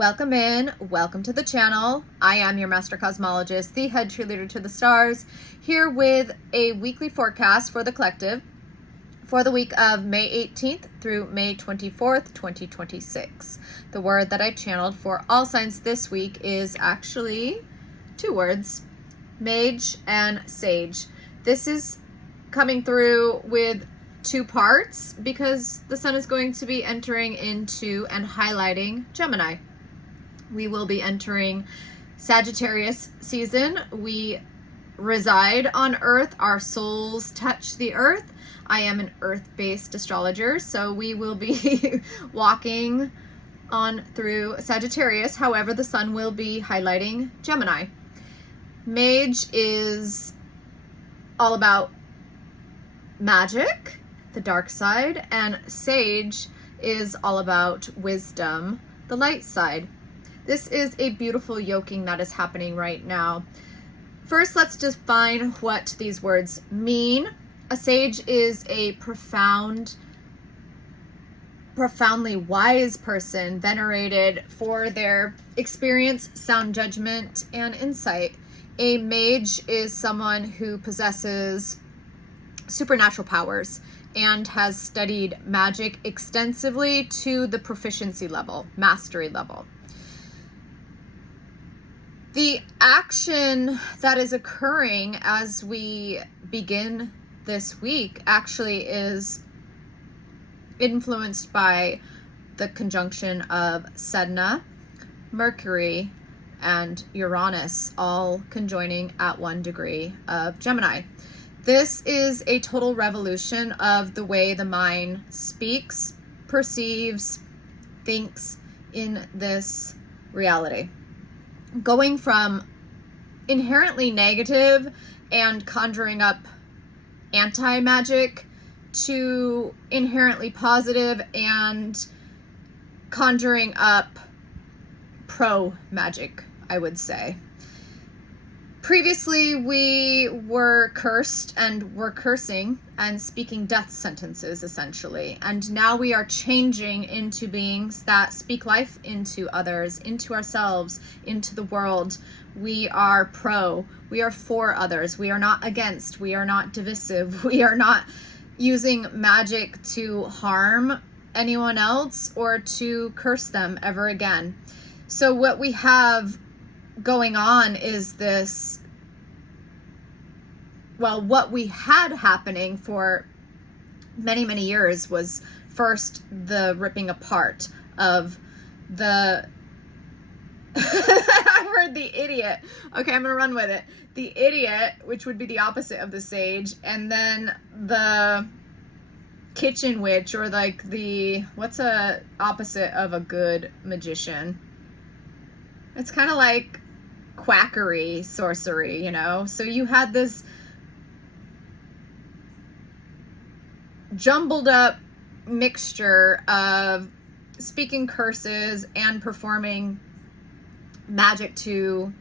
Welcome in, welcome to the channel. I am your master cosmologist, the head cheerleader to the stars, here with a weekly forecast for the collective for the week of May 18th through May 24th, 2026. The word that I channeled for all signs this week is actually two words, Mage and Sage. This is coming through with two parts because the sun is going to be entering into and highlighting Gemini. We will be entering Sagittarius season. We reside on Earth. Our souls touch the Earth. I am an Earth-based astrologer, so we will be walking on through Sagittarius. However, the sun will be highlighting Gemini. Mage is all about magic, the dark side, and Sage is all about wisdom, the light side. This is a beautiful yoking that is happening right now. First, let's define what these words mean. A sage is a profoundly wise person, venerated for their experience, sound judgment, and insight. A mage is someone who possesses supernatural powers and has studied magic extensively to the proficiency level, mastery level. The action that is occurring as we begin this week actually is influenced by the conjunction of Sedna, Mercury, and Uranus, all conjoining at 1 degree of Gemini. This is a total revolution of the way the mind speaks, perceives, thinks in this reality. Going from inherently negative and conjuring up anti-magic to inherently positive and conjuring up pro-magic, I would say. Previously, we were cursed and were cursing and speaking death sentences, essentially. And now we are changing into beings that speak life into others, into ourselves, into the world. We are pro. We are for others. We are not against. We are not divisive. We are not using magic to harm anyone else or to curse them ever again. So what we have going on is this, well, what we had happening for many, many years was first the ripping apart of the I heard the idiot. Okay, I'm gonna run with it. The idiot, which would be the opposite of the sage, and then the kitchen witch, or like the, what's a opposite of a good magician? It's kind of like quackery, sorcery, you know? So you had this jumbled up mixture of speaking curses and performing magic to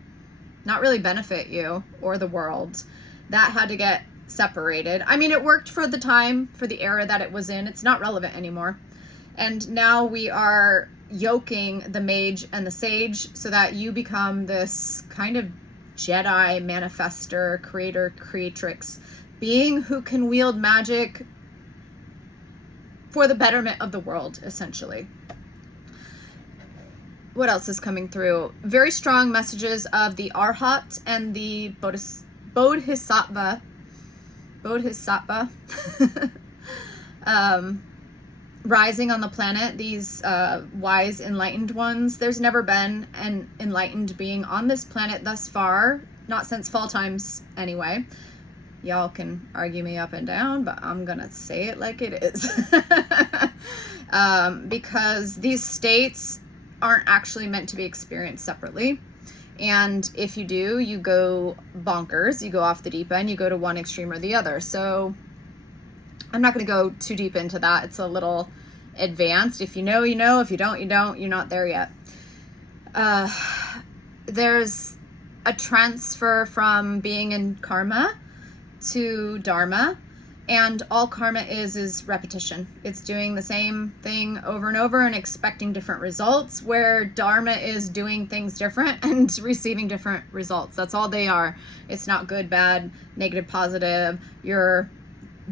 not really benefit you or the world. That had to get separated. I mean, it worked for the time, for the era that it was in. It's not relevant anymore. And now we are yoking the mage and the sage so that you become this kind of Jedi manifester, creator, creatrix being who can wield magic for the betterment of the world, essentially. What else is coming through? Very strong messages of the Arhat and the Bodhisattva. Rising on the planet, these wise, enlightened ones. There's never been an enlightened being on this planet thus far, not since fall times anyway. Y'all can argue me up and down, but I'm gonna say it like it is. Because these states aren't actually meant to be experienced separately. And if you do, you go bonkers, you go off the deep end, you go to one extreme or the other. So I'm not going to go too deep into that. It's a little advanced. If you know, you know. If you don't, you don't. You're not there yet. There's a transfer from being in karma to dharma. And all karma is repetition. It's doing the same thing over and over and expecting different results, where dharma is doing things different and receiving different results. That's all they are. It's not good, bad, negative, positive. You're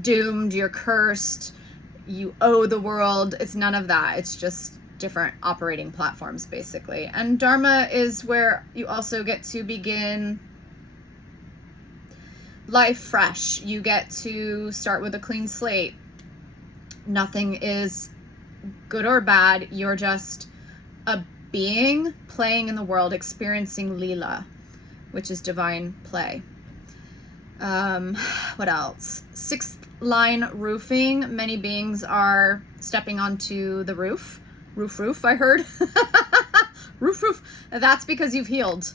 doomed, you're cursed, you owe the world. It's none of that. It's just different operating platforms, basically. And dharma is where you also get to begin life fresh. You get to start with a clean slate. Nothing is good or bad. You're just a being playing in the world, experiencing Leela, which is divine play. What else? Sixth line, roofing. Many beings are stepping onto the roof. Roof, I heard. Roof. That's because you've healed.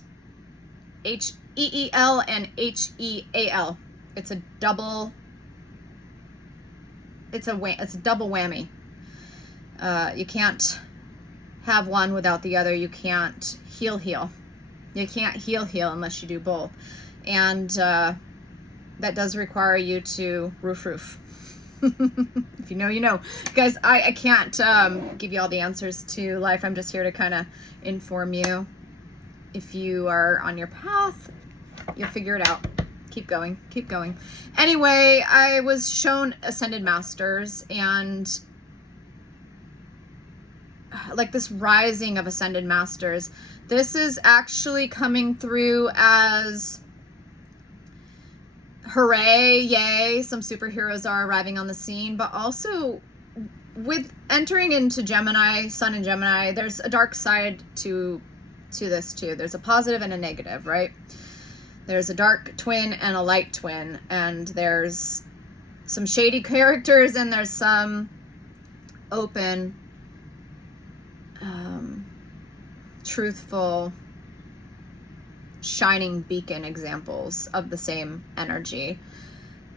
H-E-E-L and H-E-A-L. It's a double whammy. You can't have one without the other. You can't heal. You can't heal unless you do both. And that does require you to roof. If you know, you know. Guys, I can't give you all the answers to life. I'm just here to kind of inform you. If you are on your path, you'll figure it out. Keep going. Anyway, I was shown Ascended Masters and like this rising of Ascended Masters. This is actually coming through as hooray, yay, some superheroes are arriving on the scene, but also with entering into Gemini, Sun in Gemini, there's a dark side to this too. There's a positive and a negative, right? There's a dark twin and a light twin, and there's some shady characters and there's some open, truthful, shining beacon examples of the same energy,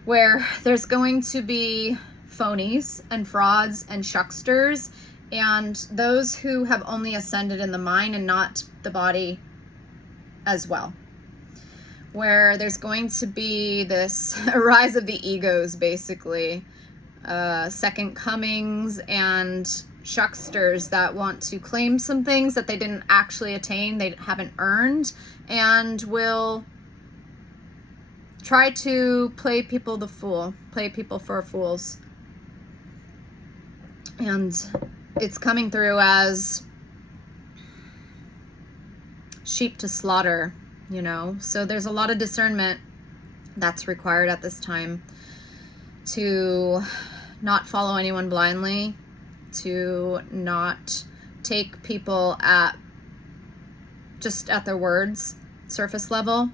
where there's going to be phonies and frauds and shucksters and those who have only ascended in the mind and not the body as well, where there's going to be this rise of the egos, basically, second comings and shucksters that want to claim some things that they didn't actually attain, they haven't earned, and will try to play people the fool, play people for fools. And it's coming through as sheep to slaughter, you know. So there's a lot of discernment that's required at this time to not follow anyone blindly, to not take people at just at their words, surface level.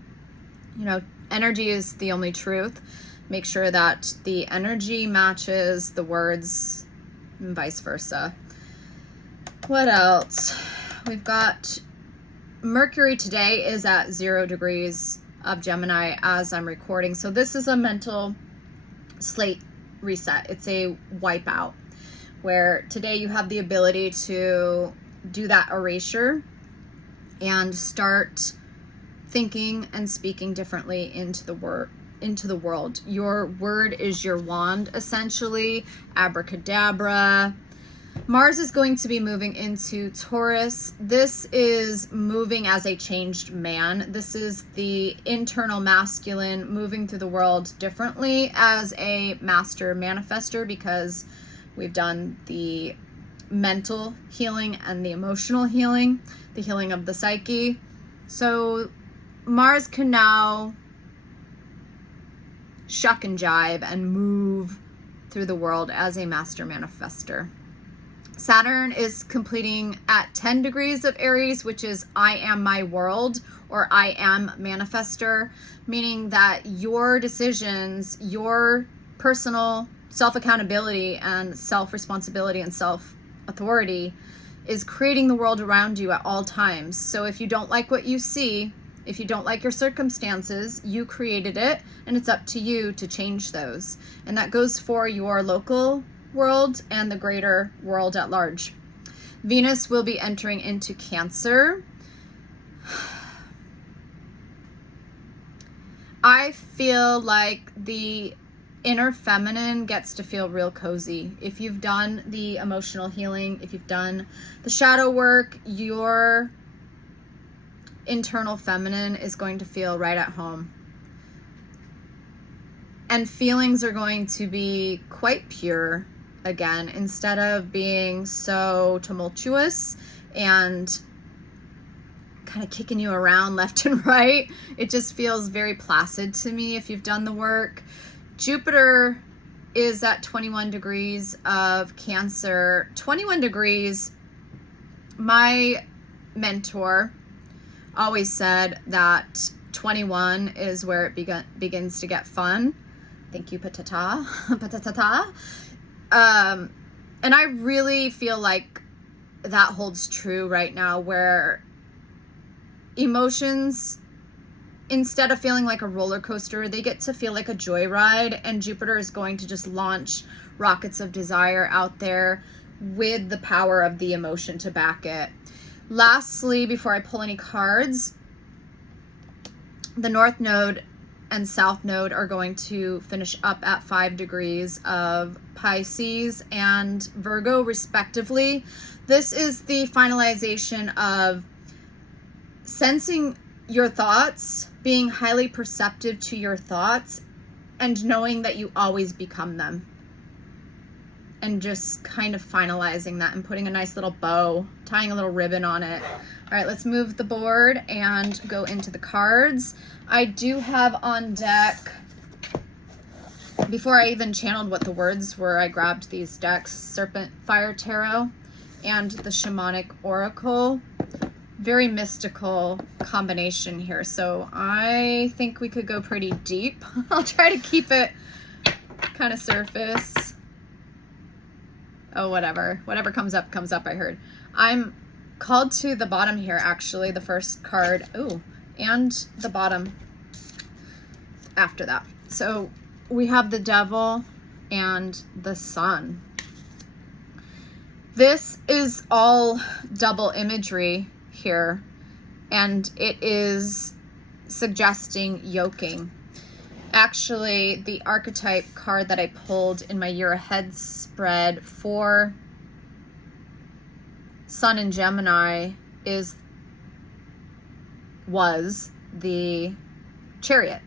You know, energy is the only truth. Make sure that the energy matches the words and vice versa. What else? We've got Mercury today is at 0 degrees of Gemini as I'm recording. So this is a mental slate reset. It's a wipeout, where today you have the ability to do that erasure and start thinking and speaking differently into the world. Your word is your wand, essentially. Abracadabra. Mars is going to be moving into Taurus. This is moving as a changed man. This is the internal masculine moving through the world differently as a master manifester, because we've done the mental healing and the emotional healing, the healing of the psyche. So Mars can now shuck and jive and move through the world as a master manifester. Saturn is completing at 10 degrees of Aries, which is I am my world, or I am manifester, meaning that your decisions, your personal self-accountability and self-responsibility and self-authority is creating the world around you at all times. So if you don't like what you see, if you don't like your circumstances, you created it, and it's up to you to change those. And that goes for your local world and the greater world at large. Venus will be entering into Cancer. I feel like the inner feminine gets to feel real cozy. If you've done the emotional healing, if you've done the shadow work, your internal feminine is going to feel right at home. And feelings are going to be quite pure again, instead of being so tumultuous and kind of kicking you around left and right. It just feels very placid to me if you've done the work. Jupiter is at 21 degrees of Cancer. 21 degrees, my mentor always said that 21 is where it begins to get fun. Thank you, patata. Patata. And I really feel like that holds true right now, where emotions, instead of feeling like a roller coaster, they get to feel like a joyride, and Jupiter is going to just launch rockets of desire out there with the power of the emotion to back it. Lastly, before I pull any cards, the North Node and South Node are going to finish up at 5 degrees of Pisces and Virgo, respectively. This is the finalization of sensing your thoughts, being highly perceptive to your thoughts, and knowing that you always become them. And just kind of finalizing that and putting a nice little bow, tying a little ribbon on it. All right, let's move the board and go into the cards. I do have on deck, before I even channeled what the words were, I grabbed these decks, Serpent Fire Tarot and the Shamanic Oracle. Very mystical combination here. So I think we could go pretty deep. I'll try to keep it kind of surface. Oh, whatever. Whatever comes up, I heard. I'm called to the bottom here, actually, the first card. Ooh, and the bottom after that. So we have the Devil and the Sun. This is all double imagery here, and it is suggesting yoking. Actually, the archetype card that I pulled in my year ahead spread for Sun in Gemini was the Chariot.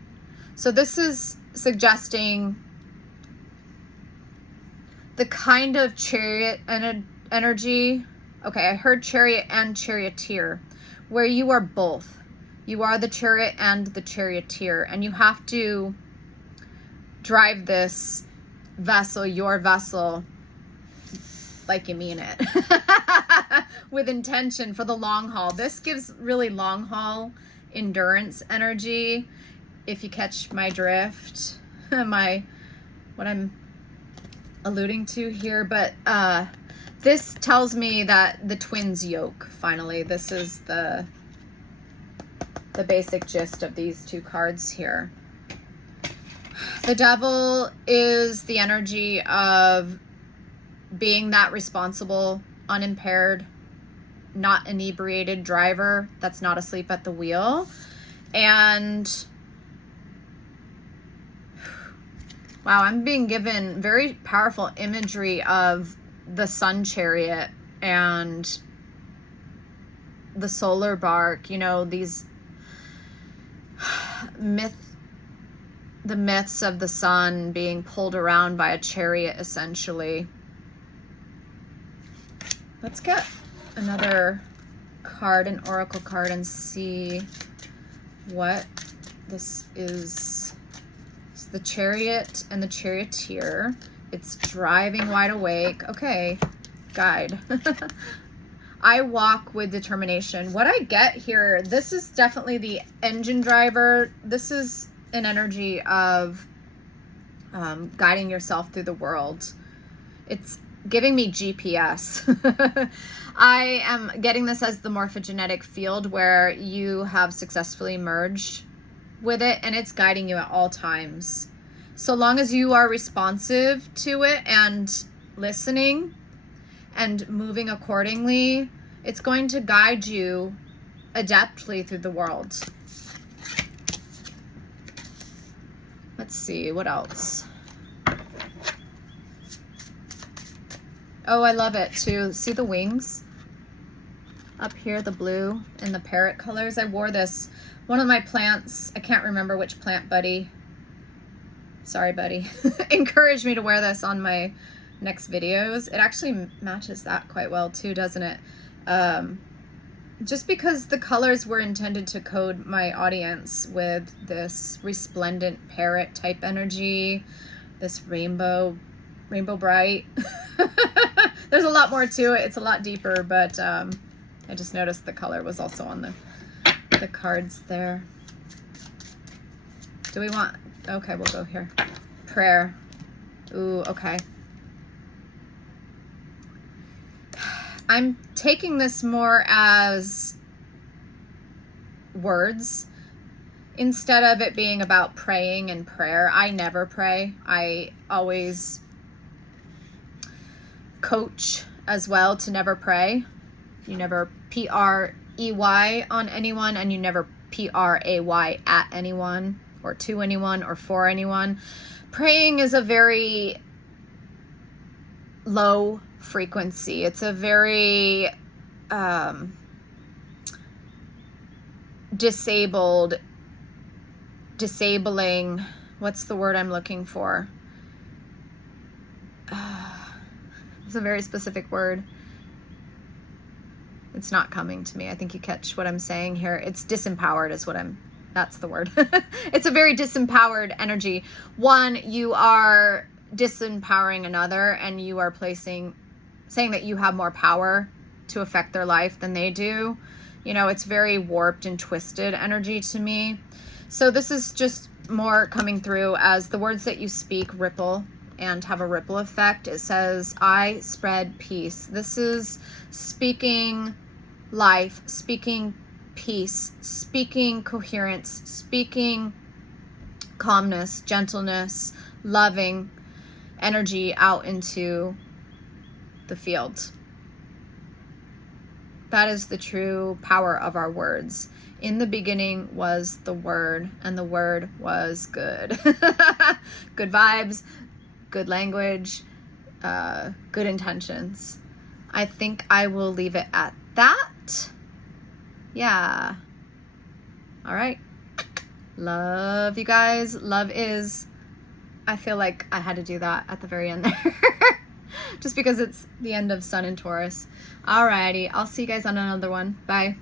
So this is suggesting the kind of chariot energy. Okay, I heard chariot and charioteer, where you are both. You are the chariot and the charioteer, and you have to drive this vessel, your vessel, like you mean it, with intention for the long haul. This gives really long haul endurance energy, if you catch my drift, what I'm alluding to here. But this tells me that the twins yoke, finally. This is the basic gist of these two cards here. The Devil is the energy of being that responsible, unimpaired, not inebriated driver that's not asleep at the wheel. And wow, I'm being given very powerful imagery of the sun chariot and the solar bark, you know, these the myths of the sun being pulled around by a chariot, essentially. Let's get another card, an oracle card, and see what this is. It's the Chariot and the Charioteer. It's driving wide awake. Okay, guide. I walk with determination. What I get here, this is definitely the engine driver. This is an energy of guiding yourself through the world. It's giving me GPS. I am getting this as the morphogenetic field where you have successfully merged with it, and it's guiding you at all times. So long as you are responsive to it and listening and moving accordingly, it's going to guide you adeptly through the world. Let's see, what else? Oh, I love it too. See the wings? Up here, the blue and the parrot colors. I wore this, one of my plants, I can't remember which plant buddy, sorry buddy, encouraged me to wear this on my next videos. It actually matches that quite well too, doesn't it? Just because the colors were intended to code my audience with this resplendent parrot type energy, this rainbow bright. There's a lot more to it. It's a lot deeper, but I just noticed the color was also on the cards there. Do we want, okay, we'll go here. Prayer. Ooh, okay. I'm taking this more as words instead of it being about praying and prayer. I never pray. I always coach as well to never pray. You never P-R-E-Y on anyone, and you never P-R-A-Y at anyone or to anyone or for anyone. Praying is a very low frequency. It's a very disabling, what's the word I'm looking for? It's a very specific word. It's not coming to me. I think you catch what I'm saying here. It's disempowered is what that's the word. It's a very disempowered energy. One, you are disempowering another, and you are saying that you have more power to affect their life than they do. You know, it's very warped and twisted energy to me. So this is just more coming through as the words that you speak ripple and have a ripple effect. It says, I spread peace. This is speaking life, speaking peace, speaking coherence, speaking calmness, gentleness, loving energy out into the field. That is the true power of our words. In the beginning was the Word, and the Word was good. Good vibes, good language, good intentions. I think I will leave it at that. Yeah. All right. Love you guys. Love is. I feel like I had to do that at the very end there. Just because it's the end of Sun in Taurus. Alrighty. I'll see you guys on another one. Bye.